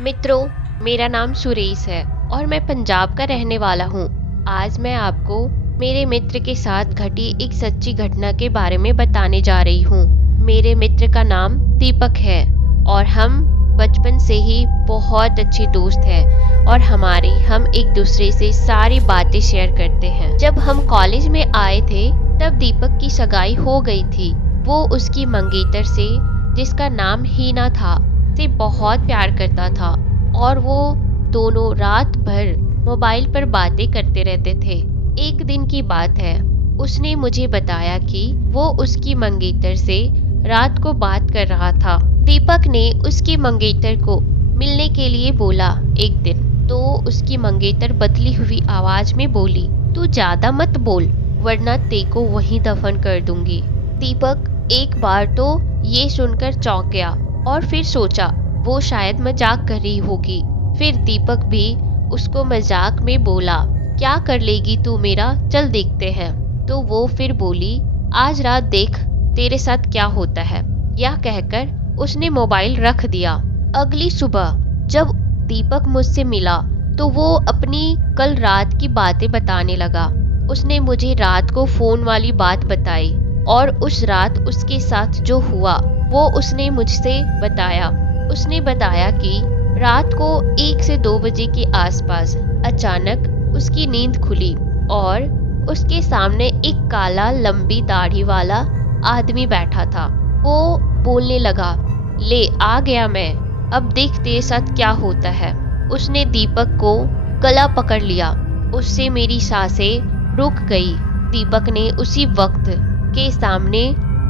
मित्रों, मेरा नाम सुरेश है और मैं पंजाब का रहने वाला हूँ। आज मैं आपको मेरे मित्र के साथ घटी एक सच्ची घटना के बारे में बताने जा रही हूँ। मेरे मित्र का नाम दीपक है और हम बचपन से ही बहुत अच्छे दोस्त हैं और हम एक दूसरे से सारी बातें शेयर करते हैं। जब हम कॉलेज में आए थे तब दीपक की सगाई हो गई थी। वो उसकी मंगेतर से, जिसका नाम हीना था, से बहुत प्यार करता था और वो दोनों रात भर मोबाइल पर बातें करते रहते थे। एक दिन की बात है, उसने मुझे बताया कि वो उसकी मंगेतर से रात को बात कर रहा था। दीपक ने उसकी मंगेतर को मिलने के लिए बोला एक दिन, तो उसकी मंगेतर बदली हुई आवाज में बोली, तू ज्यादा मत बोल वरना तेको वहीं दफन कर दूंगी। दीपक एक बार तो ये सुनकर चौंक गया और फिर सोचा वो शायद मजाक कर रही होगी। फिर दीपक भी उसको मजाक में बोला, क्या कर लेगी तू मेरा, चल देखते हैं। तो वो फिर बोली, आज रात देख तेरे साथ क्या होता है। यह कहकर उसने मोबाइल रख दिया। अगली सुबह जब दीपक मुझसे मिला तो वो अपनी कल रात की बातें बताने लगा। उसने मुझे रात को फोन वाली बात बताई और उस रात उसके साथ जो हुआ वो उसने मुझसे बताया। उसने बताया कि रात को 1 से 2 बजे के आसपास अचानक उसकी नींद खुली और उसके सामने एक काला लंबी दाढ़ी वाला आदमी बैठा था। वो बोलने लगा, ले आ गया मैं, अब देख तेरे साथ क्या होता है। उसने दीपक को गला पकड़ लिया। उससे मेरी सांसें रुक गई। दीपक ने उसी वक्त के सामने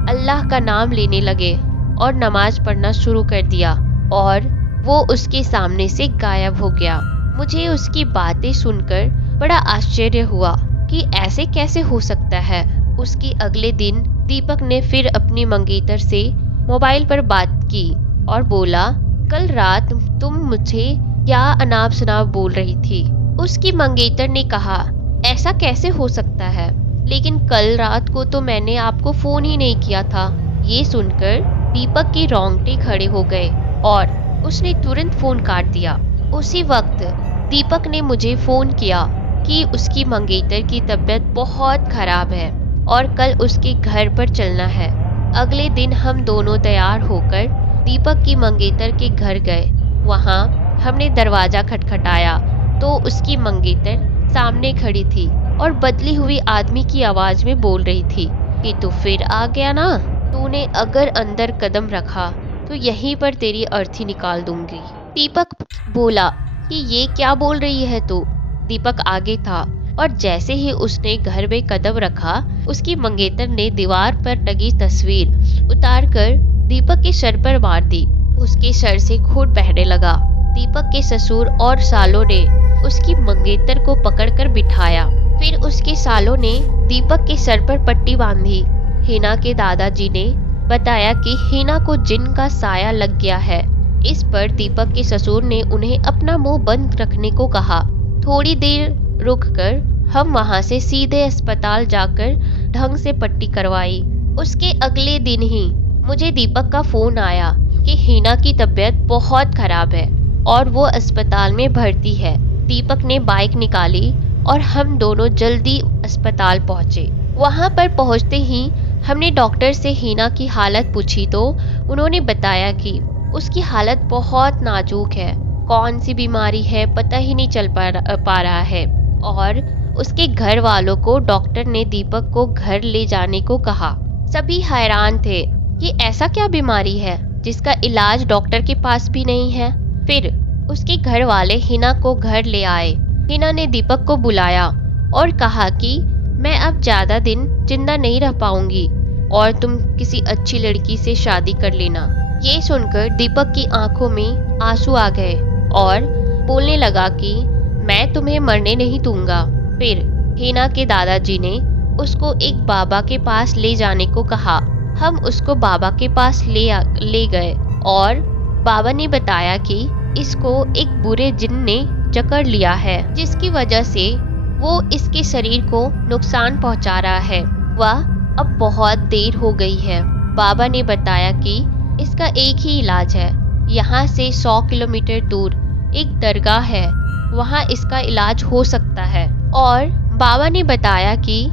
अल्लाह का नाम लेने लगे और नमाज पढ़ना शुरू कर दिया और वो उसके सामने से गायब हो गया। मुझे उसकी बातें सुनकर बड़ा आश्चर्य हुआ कि ऐसे कैसे हो सकता है। उसके अगले दिन दीपक ने फिर अपनी मंगेतर से मोबाइल पर बात की और बोला, कल रात तुम मुझे क्या अनाप शनाप बोल रही थी। उसकी मंगेतर ने कहा, ऐसा कैसे हो सकता है, लेकिन कल रात को तो मैंने आपको फोन ही नहीं किया था। ये सुनकर दीपक के रोंगटे खड़े हो गए और उसने तुरंत फोन काट दिया। उसी वक्त दीपक ने मुझे फोन किया कि उसकी मंगेतर की तबीयत बहुत खराब है और कल उसके घर पर चलना है। अगले दिन हम दोनों तैयार होकर दीपक की मंगेतर के घर गए। वहाँ हमने दरवाजा खटखटाया तो उसकी मंगेतर सामने खड़ी थी और बदली हुई आदमी की आवाज में बोल रही थी कि तू फिर आ गया ना, तूने अगर अंदर कदम रखा तो यहीं पर तेरी अर्थी निकाल दूंगी। दीपक बोला कि ये क्या बोल रही है तू। दीपक आगे था और जैसे ही उसने घर में कदम रखा, उसकी मंगेतर ने दीवार पर टंगी तस्वीर उतारकर दीपक के सर पर मार दी। उसके सर से खून बहने लगा। दीपक के ससुर और सालों ने उसकी मंगेतर को पकड़कर बिठाया। फिर उसके सालों ने दीपक के सर पर पट्टी बांधी। हीना के दादाजी ने बताया कि हीना को जिन का साया लग गया है। इस पर दीपक के ससुर ने उन्हें अपना मुंह बंद रखने को कहा। थोड़ी देर रुककर हम वहां से सीधे अस्पताल जाकर ढंग से पट्टी करवाई। उसके अगले दिन ही मुझे दीपक का फोन आया कि हीना की तबीयत बहुत खराब है और वो अस्पताल में भर्ती है। दीपक ने बाइक निकाली और हम दोनों जल्दी अस्पताल पहुंचे। वहां पर पहुंचते ही हमने डॉक्टर से हीना की हालत पूछी तो उन्होंने बताया कि उसकी हालत बहुत नाजुक है। कौन सी बीमारी है पता ही नहीं चल पा रहा है और उसके घर वालों को डॉक्टर ने दीपक को घर ले जाने को कहा। सभी हैरान थे कि ऐसा क्या बीमारी है जिसका इलाज डॉक्टर के पास भी नहीं है। फिर उसके घर वाले हीना को घर ले आए। हीना ने दीपक को बुलाया और कहा कि मैं अब ज्यादा दिन जिंदा नहीं रह पाऊंगी और तुम किसी अच्छी लड़की से शादी कर लेना। ये सुनकर दीपक की आंखों में आंसू आ गए और बोलने लगा कि मैं तुम्हें मरने नहीं दूंगा। फिर हीना के दादाजी ने उसको एक बाबा के पास ले जाने को कहा। हम उसको बाबा के पास ले गए और बाबा ने बताया कि इसको एक बुरे जिन ने जकड़ लिया है, जिसकी वजह से वो इसके शरीर को नुकसान पहुंचा रहा है। वह अब बहुत देर हो गई है। बाबा ने बताया कि इसका एक ही इलाज है यहाँ से 100 किलोमीटर दूर एक दरगाह है, वहाँ इसका इलाज हो सकता है। और बाबा ने बताया कि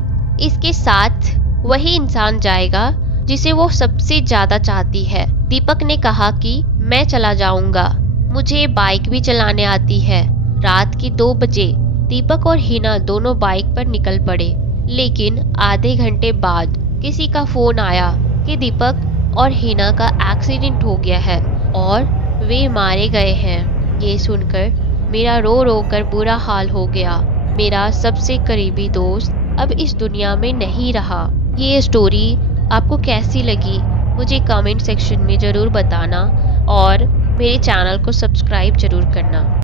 इसके साथ वही इंसान जाएगा जिसे वो सबसे ज्यादा चाहती है। दीपक ने कहा कि मैं चला जाऊंगा, मुझे बाइक भी चलाने आती है। रात के 2 बजे दीपक और हिना दोनों बाइक पर निकल पड़े, लेकिन आधे घंटे बाद किसी का फोन आया कि दीपक और हिना का एक्सीडेंट हो गया है और वे मारे गए हैं। ये सुनकर मेरा रो रो कर बुरा हाल हो गया। मेरा सबसे करीबी दोस्त अब इस दुनिया में नहीं रहा। ये स्टोरी आपको कैसी लगी मुझे कमेंट सेक्शन में ज़रूर बताना और मेरे चैनल को सब्सक्राइब ज़रूर करना।